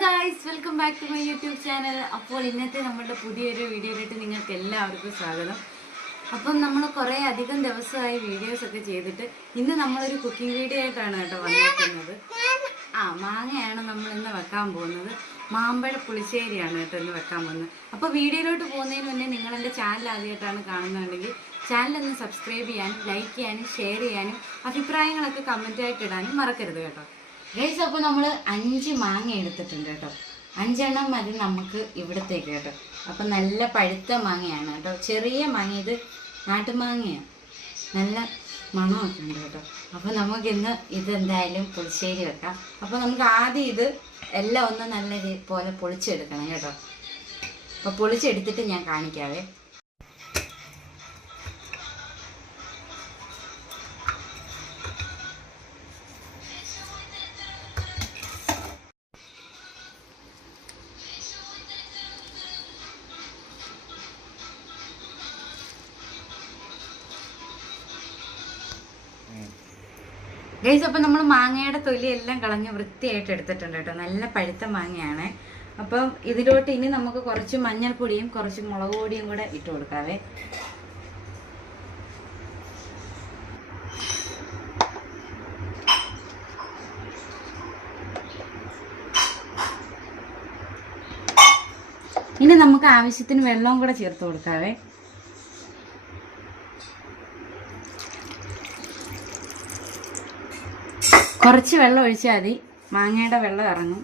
Guys, welcome back to my YouTube channel. അപ്പോൾ ഇന്നത്തെ നമ്മുടെ പുതിയൊരു വീഡിയോയിലിട്ട് നിങ്ങൾക്ക് എല്ലാവർക്കും സ്വാഗതം. അപ്പം നമ്മൾ കുറേ അധികം ദിവസമായി വീഡിയോസൊക്കെ ചെയ്തിട്ട് ഇന്ന് നമ്മളൊരു കുക്കിംഗ് വീഡിയോ ആയിട്ടാണ് കേട്ടോ വന്നിരിക്കുന്നത്. മാങ്ങയാണ് നമ്മൾ ഇന്ന് വെക്കാൻ പോകുന്നത്. മാമ്പഴ പുളിശ്ശേരിയാണ് കേട്ടോ ഇന്ന് വെക്കാൻ പോകുന്നത്. അപ്പോൾ വീഡിയോയിലോട്ട് പോകുന്നതിന് മുന്നേ നിങ്ങൾ എൻ്റെ ചാനൽ ആദ്യമായിട്ടാണ് കാണുന്നതെങ്കിൽ ചാനലൊന്ന് സബ്സ്ക്രൈബ് ചെയ്യാനും ലൈക്ക് ചെയ്യാനും ഷെയർ ചെയ്യാനും അഭിപ്രായങ്ങളൊക്കെ കമൻറ്റായിട്ട് ഇടാനും മറക്കരുത് കേട്ടോ. ഗൈസ്, അപ്പോൾ നമ്മൾ 5 മാങ്ങ എടുത്തിട്ടുണ്ട് കേട്ടോ. 5 എണ്ണം മതി നമുക്ക് ഇവിടത്തേക്ക് കേട്ടോ. അപ്പം നല്ല പഴുത്ത മാങ്ങയാണ് കേട്ടോ. ചെറിയ മാങ്ങ, ഇത് നാട്ടുമാങ്ങയാണ്. നല്ല മണമൊക്കെ ഉണ്ട് കേട്ടോ. അപ്പോൾ നമുക്കിന്ന് ഇതെന്തായാലും പുളിശ്ശേരി വെക്കാം. അപ്പോൾ നമുക്ക് ആദ്യം ഇത് എല്ലാം ഒന്ന് നല്ല പോലെ പൊളിച്ചെടുക്കണം കേട്ടോ. അപ്പോൾ പൊളിച്ചെടുത്തിട്ട് ഞാൻ കാണിക്കാവേ. ഗൈസ്, അപ്പം നമ്മൾ മാങ്ങയുടെ തൊലി എല്ലാം കളഞ്ഞ് വൃത്തിയായിട്ട് എടുത്തിട്ടുണ്ട് കേട്ടോ. നല്ല പഴുത്ത മാങ്ങയാണ്. അപ്പം ഇതിലോട്ട് ഇനി നമുക്ക് കുറച്ച് മഞ്ഞൾപ്പൊടിയും കുറച്ച് മുളക് പൊടിയും കൂടെ ഇട്ട് കൊടുക്കാവേ. ഇനി നമുക്ക് ആവശ്യത്തിന് വെള്ളവും കൂടെ ചേർത്ത് കൊടുക്കാവേ. കുറച്ച് വെള്ളം ഒഴിച്ചാൽ മതി, മാങ്ങയുടെ വെള്ളം ഇറങ്ങും.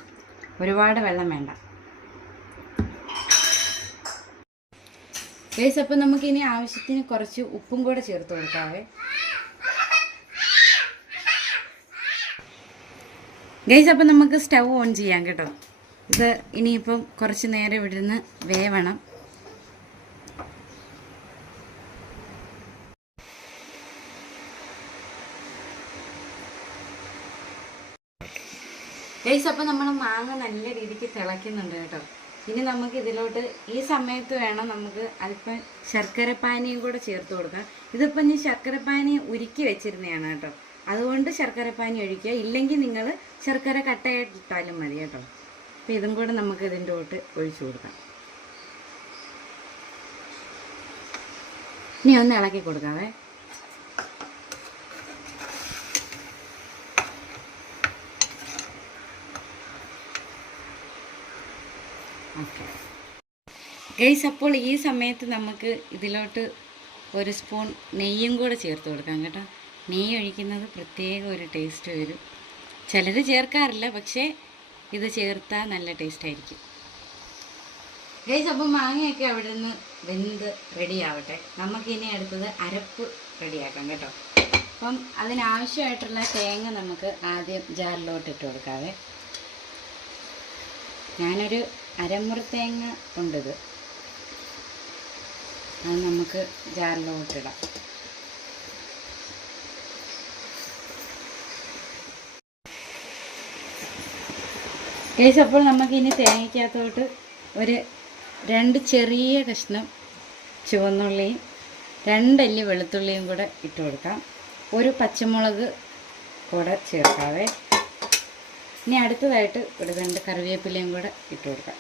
ഒരുപാട് വെള്ളം വേണ്ട. ഗൈസ്, അപ്പം നമുക്കിനി ആവശ്യത്തിന് കുറച്ച് ഉപ്പും കൂടെ ചേർത്ത് കൊടുക്കാവേ. ഗൈസ്, അപ്പം നമുക്ക് സ്റ്റൗ ഓൺ ചെയ്യാം കേട്ടോ. ഇത് ഇനിയിപ്പം കുറച്ച് നേരം ഇവിടുന്ന് വേവണം. ഗൈസ്, അപ്പം നമ്മൾ മാങ്ങ നല്ല രീതിക്ക് തിളയ്ക്കുന്നുണ്ട് കേട്ടോ. ഇനി നമുക്ക് ഇതിലോട്ട് ഈ സമയത്ത് വേണം നമുക്ക് അല്പം ശർക്കരപ്പാനിയും കൂടെ ചേർത്ത് കൊടുക്കാം. ഇതിപ്പം ഞാൻ ശർക്കരപ്പാനി ഉരുക്കി വെച്ചിരുന്നതാണ് കേട്ടോ. അതുകൊണ്ട് ശർക്കരപ്പാനി ഒഴിക്കുക. ഇല്ലെങ്കിൽ നിങ്ങൾ ശർക്കര കട്ടയായിട്ട് ഇട്ടാലും മതി കേട്ടോ. അപ്പം ഇതും കൂടെ നമുക്ക് ഇതിൻ്റെ തൊട്ട് ഒഴിച്ചു കൊടുക്കാം. ഇനി ഒന്ന് ഇളക്കി കൊടുക്കാവേ. ഓക്കെ ഗൈസ്, അപ്പോൾ ഈ സമയത്ത് നമുക്ക് ഇതിലോട്ട് ഒരു സ്പൂൺ നെയ്യും കൂടെ ചേർത്ത് കൊടുക്കാം കേട്ടോ. നെയ്യ് ഒഴിക്കുന്നത് പ്രത്യേക ഒരു ടേസ്റ്റ് വരും. ചിലർ ചേർക്കാറില്ല, പക്ഷേ ഇത് ചേർത്താൽ നല്ല ടേസ്റ്റായിരിക്കും. ഗൈസ്, അപ്പോൾ മാങ്ങയൊക്കെ അവിടെ നിന്ന് വെന്ത് റെഡിയാവട്ടെ. നമുക്കിനി അടുത്തത് അരപ്പ് റെഡിയാക്കാം കേട്ടോ. അപ്പം അതിനാവശ്യമായിട്ടുള്ള തേങ്ങ നമുക്ക് ആദ്യം ജാറിലോട്ട് ഇട്ട് കൊടുക്കാവേ. ഞാനൊരു അരമുറി തേങ്ങ ഉണ്ടിത്, അത് നമുക്ക് ജാറിലോട്ടിടാം. ഗൈസ്, അപ്പോൾ നമുക്കിനി തേങ്ങയ്ക്കകത്തോട്ട് ഒരു 2 ചെറിയ കഷ്ണം ചുവന്നുള്ളിയും 2 അല്ലി വെളുത്തുള്ളിയും കൂടെ ഇട്ട് കൊടുക്കാം. ഒരു പച്ചമുളക് കൂടെ ചേർക്കാവേ. ഇനി അടുത്തതായിട്ട് ഒരു 2 കറിവേപ്പിലയും കൂടെ ഇട്ട് കൊടുക്കാം.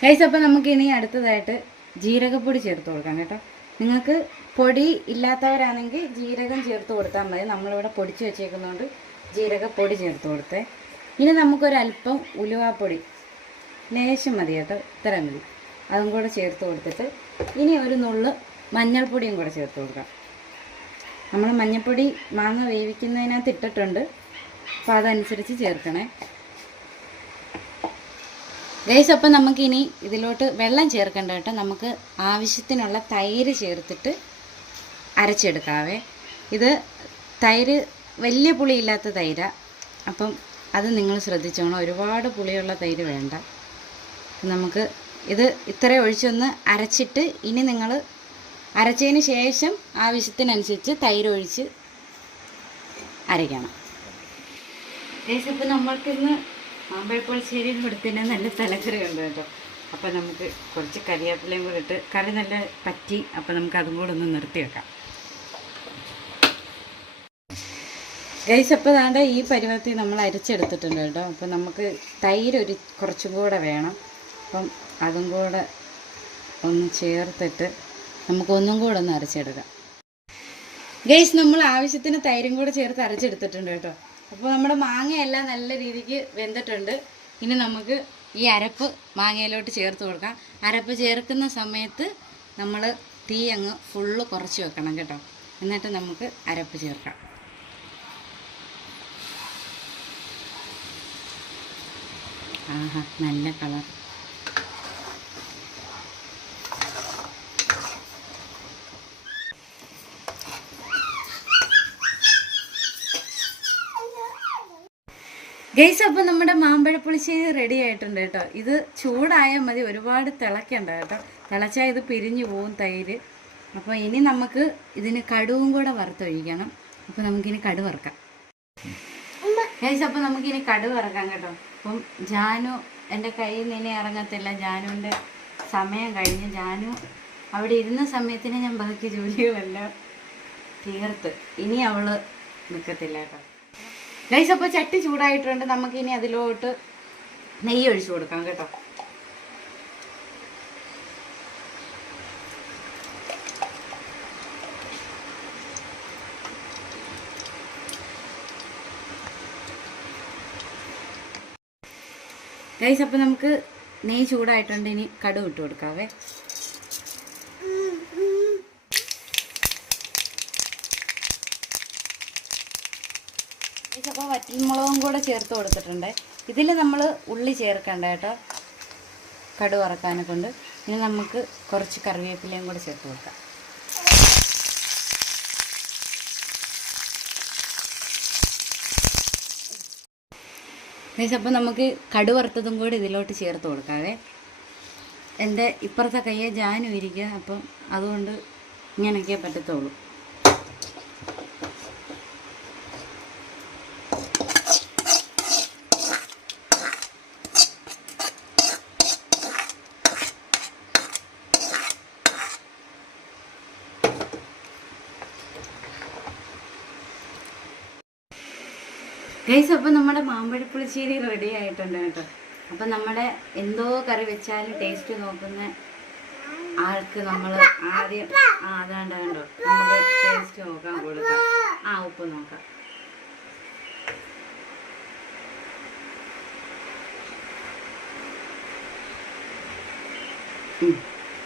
ഗൈസ്, അപ്പോൾ നമുക്കിനി അടുത്തതായിട്ട് ജീരകപ്പൊടി ചേർത്ത് കൊടുക്കാം കേട്ടോ. നിങ്ങൾക്ക് പൊടി ഇല്ലാത്തവരാണെങ്കിൽ ജീരകം ചേർത്ത് കൊടുത്താൽ മതി. നമ്മളിവിടെ പൊടിച്ച് വെച്ചേക്കുന്നതുകൊണ്ട് ജീരകപ്പൊടി ചേർത്ത് കൊടുത്തേ. ഇനി നമുക്കൊരല്പം ഉലുവാപ്പൊടി ലേശം മതി കേട്ടോ, ഇത്ര മതി. അതും കൂടെ ചേർത്ത് കൊടുത്തിട്ട് ഇനി ഒരു നുള്ള് മഞ്ഞൾപ്പൊടിയും കൂടെ ചേർത്ത് കൊടുക്കാം. നമ്മൾ മഞ്ഞൾപ്പൊടി മാങ്ങ വേവിക്കുന്നതിനകത്ത് ഇട്ടിട്ടുണ്ട്, അപ്പോൾ അതനുസരിച്ച് ചേർക്കണേ. ഗൈസ്, അപ്പം നമുക്കിനി ഇതിലോട്ട് വെള്ളം ചേർക്കേണ്ട കേട്ടോ. നമുക്ക് ആവശ്യത്തിനുള്ള തൈര് ചേർത്തിട്ട് അരച്ചെടുക്കാവേ. ഇത് തൈര് വലിയ പുളിയില്ലാത്ത തൈരാണ്, അപ്പം അത് നിങ്ങൾ ശ്രദ്ധിച്ചോണം. ഒരുപാട് പുളിയുള്ള തൈര് വേണ്ട. നമുക്ക് ഇത് ഇത്ര ഒഴിച്ചൊന്ന് അരച്ചിട്ട് ഇനി നിങ്ങൾ അരച്ചതിന് ശേഷം ആവശ്യത്തിനനുസരിച്ച് തൈര് ഒഴിച്ച് അരയ്ക്കണം. ഗൈസ്, ഇപ്പം നമ്മൾക്കിന്ന് മാമ്പഴപ്പുളിശ്ശേരിയും കൊടുത്തിന് നല്ല തലക്കറി ഉണ്ട് കേട്ടോ. അപ്പോൾ നമുക്ക് കുറച്ച് കരിവേപ്പിലയും കൂടെ ഇട്ട് കറി നല്ല പറ്റി. അപ്പോൾ നമുക്ക് അതും കൂടെ ഒന്ന് നിർത്തി വെക്കാം. ഗൈസ് അപ്പോൾ ദാണ്ട ഈ പരുവത്തിൽ നമ്മൾ അരിച്ചെടുത്തിട്ടുണ്ട് കേട്ടോ. അപ്പം നമുക്ക് തൈര് കുറച്ചും കൂടെ വേണം. അപ്പം അതും കൂടെ ഒന്ന് ചേർത്തിട്ട് നമുക്കൊന്നും കൂടെ ഒന്ന് അരച്ചെടുക്കാം. ഗൈസ് നമ്മൾ ആവശ്യത്തിന് തൈരും കൂടെ ചേർത്ത് അരച്ചെടുത്തിട്ടുണ്ട് കേട്ടോ. അപ്പോൾ നമ്മുടെ മാങ്ങയെല്ലാം നല്ല രീതിക്ക് വെന്തിട്ടുണ്ട്. ഇനി നമുക്ക് ഈ അരപ്പ് മാങ്ങയിലോട്ട് ചേർത്ത് കൊടുക്കാം. അരപ്പ് ചേർക്കുന്ന സമയത്ത് നമ്മൾ തീ അങ്ങ് ഫുള്ള് കുറച്ച് വെക്കണം കേട്ടോ. എന്നിട്ട് നമുക്ക് അരപ്പ് ചേർക്കാം. ആഹാ, നല്ല കളർ. ഗൈസ് അപ്പോൾ നമ്മുടെ മാമ്പഴപ്പുളിശ്ശേരി റെഡി ആയിട്ടുണ്ട് കേട്ടോ. ഇത് ചൂടായാൽ മതി, ഒരുപാട് തിളയ്ക്കണ്ട കേട്ടോ. തിളച്ചാൽ ഇത് പിരിഞ്ഞു പോവും തൈര്. അപ്പോൾ ഇനി നമുക്ക് ഇതിന് കടുവും കൂടെ വറുത്തൊഴിക്കണം. അപ്പോൾ നമുക്കിനി കടു വറുക്കാം. ഗൈസ് അപ്പോൾ നമുക്കിനി കടു വറക്കാം കേട്ടോ. അപ്പം ജാനു എൻ്റെ കയ്യിൽ നിന്ന് ഇനി ഇറങ്ങത്തില്ല. ജാനുവിൻ്റെ സമയം കഴിഞ്ഞ് ജാനു അവിടെ ഇരുന്ന സമയത്തിന് ഞാൻ ബാക്കി ജോലികളെല്ലാം തീർത്ത് ഇനി അവൾ നിൽക്കത്തില്ല കേട്ടോ. ഗൈസ് അപ്പോൾ ചട്ടി ചൂടായിട്ടുണ്ട്. നമുക്കിനി അതിലോട്ട് നെയ്യ് ഒഴിച്ചു കൊടുക്കാം കേട്ടോ. ഗൈസ് അപ്പോൾ നമുക്ക് നെയ്യ് ചൂടായിട്ടുണ്ട്. ഇനി കടുക് ഇട്ട് കൊടുക്കാവേ. അപ്പോൾ വറ്റൽമുളകും കൂടെ ചേർത്ത് കൊടുത്തിട്ടുണ്ട്. ഇതിൽ നമ്മൾ ഉള്ളി ചേർക്കണ്ട കേട്ടോ കടുക് വറക്കാനെ കൊണ്ട്. ഇനി നമുക്ക് കുറച്ച് കറിവേപ്പിലയും കൂടെ ചേർത്ത് കൊടുക്കാം. അപ്പോൾ നമുക്ക് കടുക് വറുത്തതും കൂടി ഇതിലോട്ട് ചേർത്ത് കൊടുക്കാവേ. എൻ്റെ ഇപ്പുറത്തെ കയ്യെ ജാനു ഇരിക്കുക. അപ്പം അതുകൊണ്ട് ഇങ്ങനെയൊക്കെ പറ്റത്തുള്ളൂ. ഗൈസ് അപ്പോൾ നമ്മുടെ മാമ്പഴപ്പുളിശ്ശേരി റെഡി ആയിട്ടുണ്ട് കേട്ടോ. അപ്പം നമ്മുടെ എന്തോ കറി വെച്ചാലും ടേസ്റ്റ് നോക്കുന്ന ആൾക്ക് നമ്മൾ ആദ്യം അതാണ്ട് കണ്ടോ നമുക്ക് ടേസ്റ്റ് നോക്കാൻ കൊടുക്കാം. ഉപ്പ് നോക്കാം.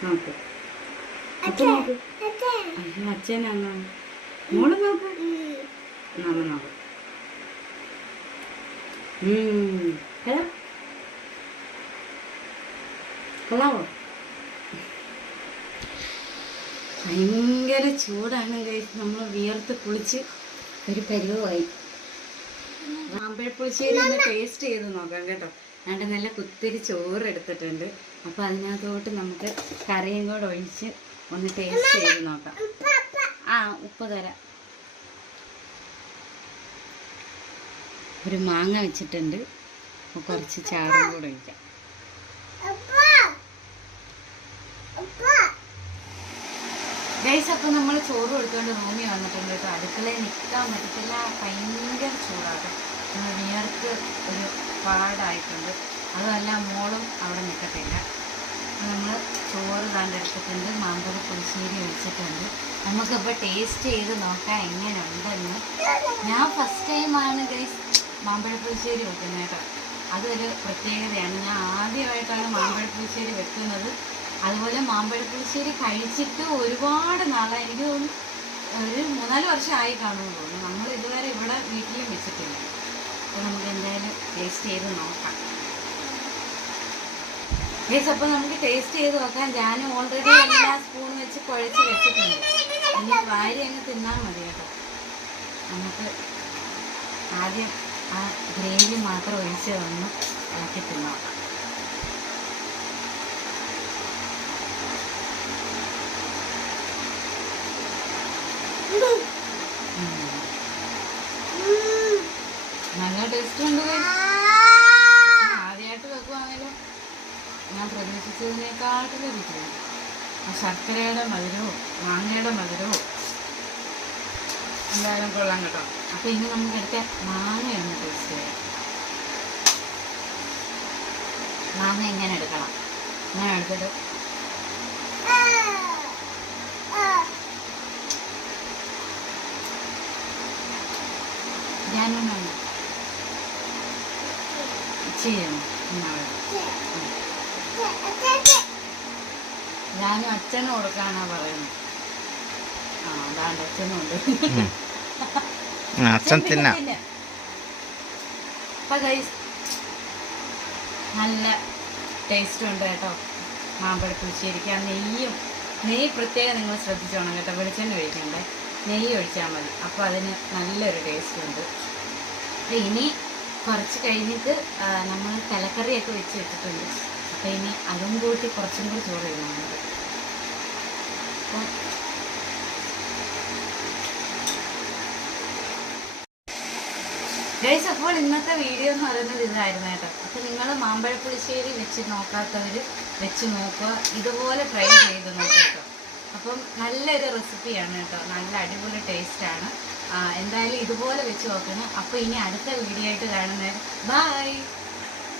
നോക്ക് ഉപ്പ് നോക്ക്. അച്ഛനാ മോള് നോക്ക്. നമ്മൾ നോക്കാം. കൊള്ളാവോ? ഭയങ്കര ചൂടാണ് ഗൈസ്. നമ്മൾ വിയർത്ത് കുളിച്ച് ഒരു പരുവമായി. മാമ്പഴപ്പുളിശ്ശേരി ഒന്ന് ടേസ്റ്റ് ചെയ്ത് നോക്കാം കേട്ടോ. ഞാൻ നല്ല കുത്തിരി ചോറ് എടുത്തിട്ടുണ്ട്. അപ്പോൾ അതിനകത്തോട്ട് നമുക്ക് കറിയും കൂടെ ഒഴിച്ച് ഒന്ന് ടേസ്റ്റ് ചെയ്ത് നോക്കാം. ഉപ്പ് തരാം. ഒരു മാങ്ങ വെച്ചിട്ടുണ്ട്. കുറച്ച് ചാറും കൂടെ ഒഴിക്കാം. ഗൈസ് അപ്പോൾ നമ്മൾ ചോറ് എടുത്തുകൊണ്ട് റൂമിൽ വന്നിട്ടുണ്ട് കേട്ടോ. അടുക്കളയിൽ നിൽക്കാൻ പറ്റത്തില്ല, ഭയങ്കര ചൂടാകും. നമ്മൾ വിയർക്ക് ഒരു പാടായിട്ടുണ്ട്. അതുമല്ല മോളും അവിടെ നിൽക്കത്തില്ല. നമ്മൾ ചോറ് എടുത്തിട്ടുണ്ട്. മാമ്പഴപ്പുളിശ്ശേരി ഒഴിച്ചിട്ടുണ്ട്. നമുക്കിപ്പോൾ ടേസ്റ്റ് ചെയ്ത് നോക്കാം എങ്ങനെ ഉണ്ടെന്ന്. ഞാൻ ഫസ്റ്റ് ടൈമാണ് ഗൈസ് മാമ്പഴപ്പുളിശ്ശേരി വെക്കുന്നത് കേട്ടോ. അതൊരു പ്രത്യേകതയാണ്. ഞാൻ ആദ്യമായിട്ടാണ് മാമ്പഴപ്പുളിശ്ശേരി വെക്കുന്നത്. അതുപോലെ മാമ്പഴപ്പുളിശ്ശേരി കഴിച്ചിട്ട് ഒരുപാട് നാളായി, എനിക്ക് തോന്നുന്നു ഒരു 3-4 വർഷമായി കാണുമെന്ന് തോന്നുന്നു. നമ്മൾ ഇതുവരെ ഇവിടെ വീട്ടിലും വെച്ചിട്ടില്ല. അപ്പോൾ നമുക്ക് എന്തായാലും ടേസ്റ്റ് ചെയ്ത് നോക്കാം. ഗൈസ് അപ്പോൾ നമുക്ക് ടേസ്റ്റ് ചെയ്ത് നോക്കാം. ഞാൻ ഓൾറെഡി എല്ലാ സ്പൂൺ വെച്ച് കുഴച്ച് വെച്ചിട്ടുണ്ട്. ഇനി വാരി അങ്ങ് തിന്നാൽ മതി കേട്ടോ. നമുക്ക് ആദ്യം ആ ഗ്രേവി മാത്രം ഒഴിച്ച് ഒന്ന് ഇളക്കി തിന്നോക്കാം. നല്ല ടേസ്റ്റ് ഉണ്ട്. ആദ്യമായിട്ട് വെക്കുവാണെങ്കിലും ഞാൻ പ്രതീക്ഷിച്ചതിനേക്കാട്ടിലും രുചിയാണ്. ആ ശർക്കരയുടെ മധുരവും മാങ്ങയുടെ മധുരവും എന്തായാലും കൊള്ളാം കേട്ടോ. അപ്പോൾ ഇനി നമുക്ക് എടുത്ത മാങ്ങയൊന്ന് ടേസ്റ്റ് ചെയ്യാം. മാങ്ങ ഇങ്ങനെ എടുക്കണം. ഇങ്ങനെ എടുത്തിട്ട് ഞാനൊന്നാണ് ചെയ്യണം. ഞാനും അച്ഛനും കൊടുക്കാനാ പറയുന്നത്. ആ അതാണ്ട് അച്ഛനും ഉണ്ട്. അച്ഛൻ തിന്നാ. നല്ല ടേസ്റ്റും ഉണ്ട് കേട്ടോ മാമ്പഴ പുളിശ്ശേരിക്ക്. ആ നെയ്യ് പ്രത്യേകം നിങ്ങൾ ശ്രദ്ധിച്ചോണം കേട്ടോ. വെളിച്ചെണ്ണ ഒഴിക്കണ്ടേ, നെയ്യ് ഒഴിച്ചാൽ മതി. അപ്പോൾ അതിന് നല്ലൊരു ടേസ്റ്റ് ഉണ്ട്. ഇനി കുറച്ച് കഴിഞ്ഞിട്ട് നമ്മൾ തലക്കറിയൊക്കെ വെച്ചിട്ടുണ്ട്. അപ്പോൾ ഇനി അതും കൂട്ടി കുറച്ചും കൂടി ചോറ് ഇടുന്നുണ്ട്. അപ്പം ഗൈസ്, അപ്പോൾ ഇന്നത്തെ വീഡിയോ എന്ന് പറയുന്നത് ഇതായിരുന്നു കേട്ടോ. അപ്പോൾ നിങ്ങൾ മാമ്പഴ പുളിശ്ശേരി വെച്ച് നോക്കാത്തവർ വെച്ച് നോക്കുക, ഇതുപോലെ ട്രൈ ചെയ്ത് നോക്കുക. അപ്പം നല്ലൊരു റെസിപ്പിയാണ് കേട്ടോ, നല്ല അടിപൊളി ടേസ്റ്റാണ്. എന്തായാലും ഇതുപോലെ വെച്ച് നോക്കണം. അപ്പോൾ ഇനി അടുത്ത വീഡിയോ ആയിട്ട് കാണുന്നത്. ബൈ.